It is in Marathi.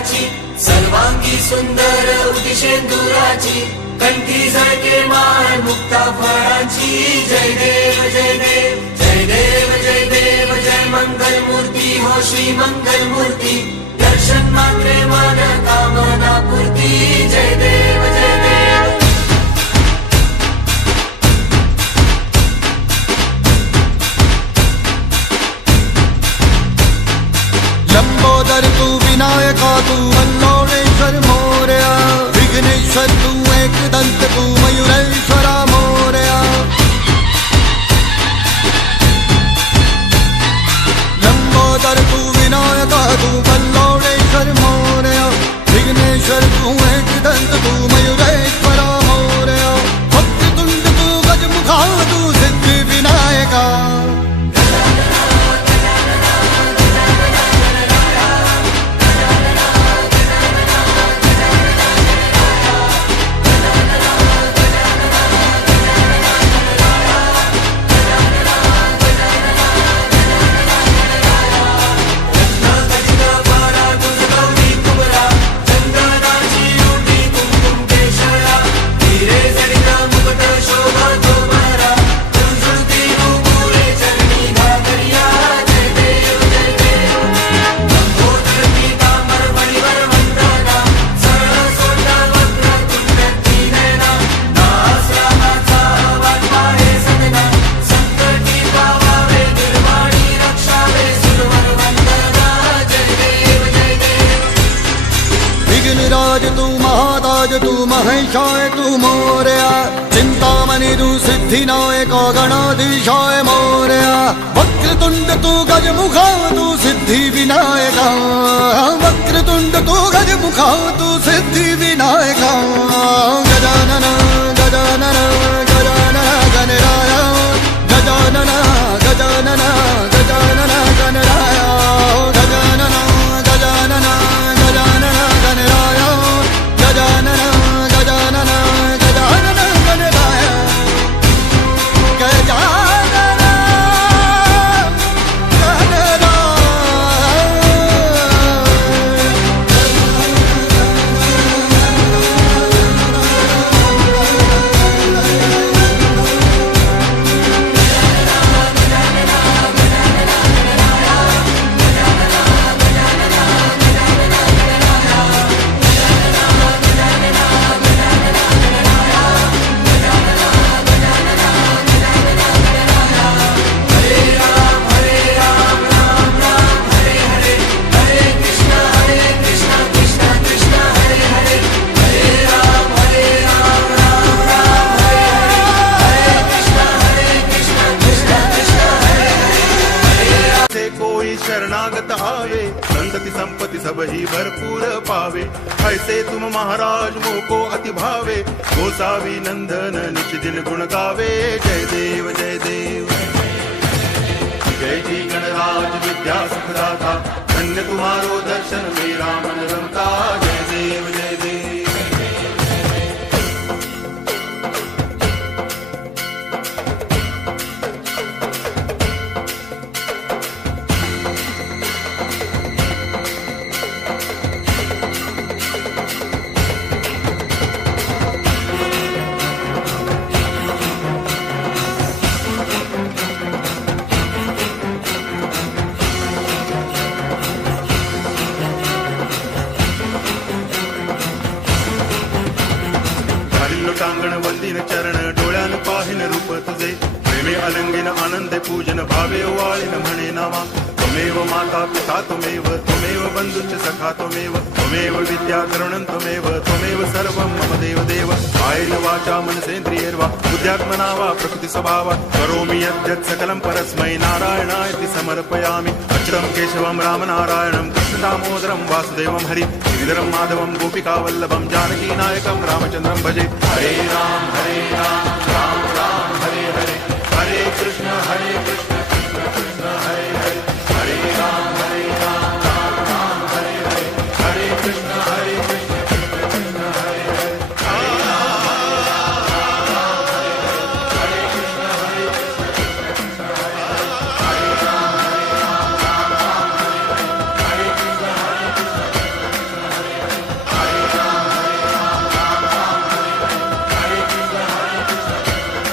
मंगलाची सर्वांगी सुंदर उदिशेंदुराची कंठी झळके माळ मुक्ता फळाची जय देव जय देव जय देव जय देव जय मंगल मूर्ती हो श्री मंगल मूर्ती दर्शन मात्रे मन कामना पूर्ती जय देव जय देव लंबोदर तू विनायका तू वल्लोळेश्वर मोरया विघ्नेश्वर तू एकदंत तू मयुरेश्वरा मोरया लंबोदर तू विनायका तू वल्लोळेश्वर मोरया विघ्नेश्वर तू एकदंत तू मयुरेश्वरा मोरया वक्रतुंड तू गजमुखा तू सिद्धी विनायका राज तू महाराज तू महेशाय तू मोरया चिंतामणि तू सिद्धिनायक गणाधीशाय मोरया वक्रतुंड तू गजमुखा तू सिद्धि विनायका वक्रतुंड तू गजमुखा तू सिद्धि विनायका गजानन गजानन गजानन गणराय गजानन गजानन गजानन गणराय गजानन गजानन गजानन गणराय गजानन गजानन गजानन गणराय गजानन शरणागत आवे संतति संपत्ति सब ही भरपूर पावे ऐसे तुम महाराज मोको अति भावे गोसावी नंदन निच दिन गुण गावे जय देव जय देव जय जी गणराज विद्या सुखदाता धन्य तुम्हारो दर्शन मेरा मन रमता जय देव जय देव टांगण वंदिन चरण डोळ्यान पाहिन रूप तुझे प्रेमे अलंगिन आनंद पूजन भावे वाळिन म्हणे नामा त्वमेव माता पिता त्वमेव बंधुश्च सखा त्वमेव विद्या करुणं त्वमेव सर्वं मम देव देव कायेन वाचा मनसेन्द्रियैर्वा बुद्ध्यात्मना वा प्रकृति स्वभावात् करोमि यद्यत् सकलं परस्मै नारायणायति समर्पयामि अच्युतं केशवं रामनारायणं कृष्णदामोदरं वासुदेवं हरि गिरिधरं माधवं गोपिकावल्लभं जानकीनायकं रामचन्द्रं भजे हरे राम